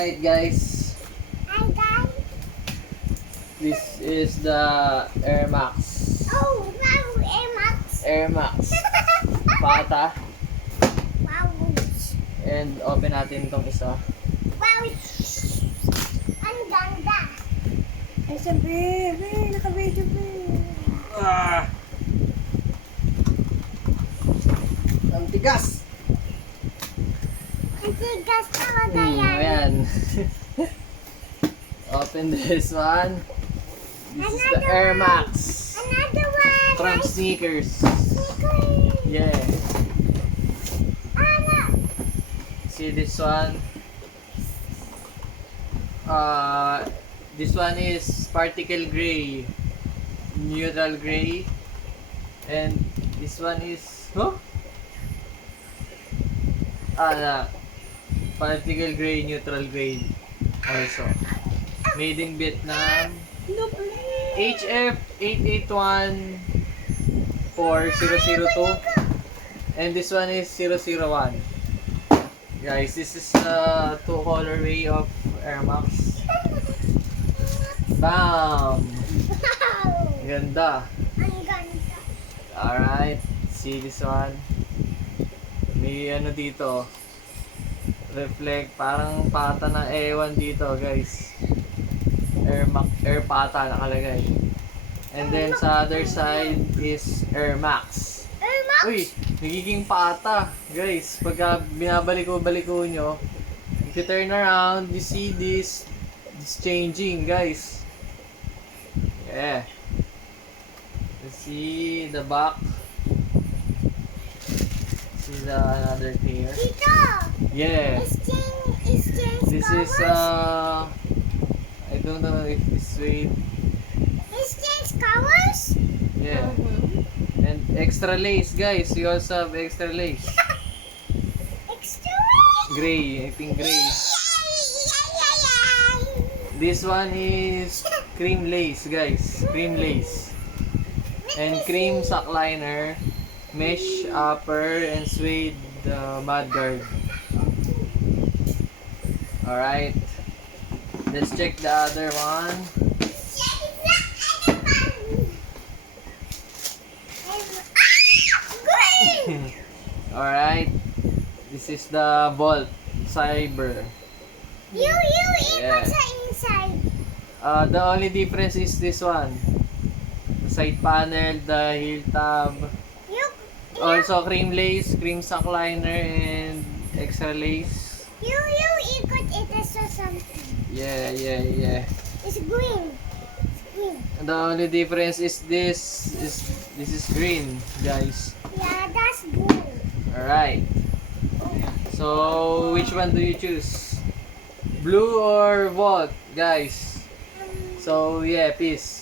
Alright guys, Hi guys. this is the Air Max. Oh, wow, Emax. Air Max Pata. Wow. And open natin itong isa. Wow. Ang ganda. Ay, sabi, naka-video, Ah! Ang tigas! Ang tigas talaga yan. Ayan. Open this one. This is the Air Max Another one. from Nice Sneakers. sneaker. Yeah. Ano? See this one? This one is particle gray, neutral gray, and this one is particle gray, neutral gray also. Made in Vietnam. No, please. HF 881402, and this one is 001. Guys, this is the two colorway of Air Max. Bam! Wow. Ganda. Ang ganda. Alright, see this one. May ano dito. Reflect, parang pata ng ewan dito, guys. Air pata nakalagay. And then sa other side is Air Max. Emax. Uy, nagiging pata, guys. Pagka binabaliko-baliko nyo, if you turn around, you see this changing, guys. Yeah. You see the back. See the another here. Dito. Yeah. Is change This is I don't know if this way. Is change colors? Yeah. And extra lace, guys. You also have extra lace. Extra. Gray, I think gray. This one is cream lace, guys. Cream lace. And cream sock liner, mesh upper, and suede mudguard. Alright. Let's check the other one. Green. Alright. This is the Volt Cyber. You Yeah. ikot sa inside. The only difference is this one. The side panel, the heel tab. You Also cream lace, cream sock liner, and extra lace. you ikot ito sa something. Yeah. It's green. It's green. The only difference is this is green, guys. Yeah, that's blue. Alright. So which one do you choose? Blue or Volt, guys? So yeah, peace.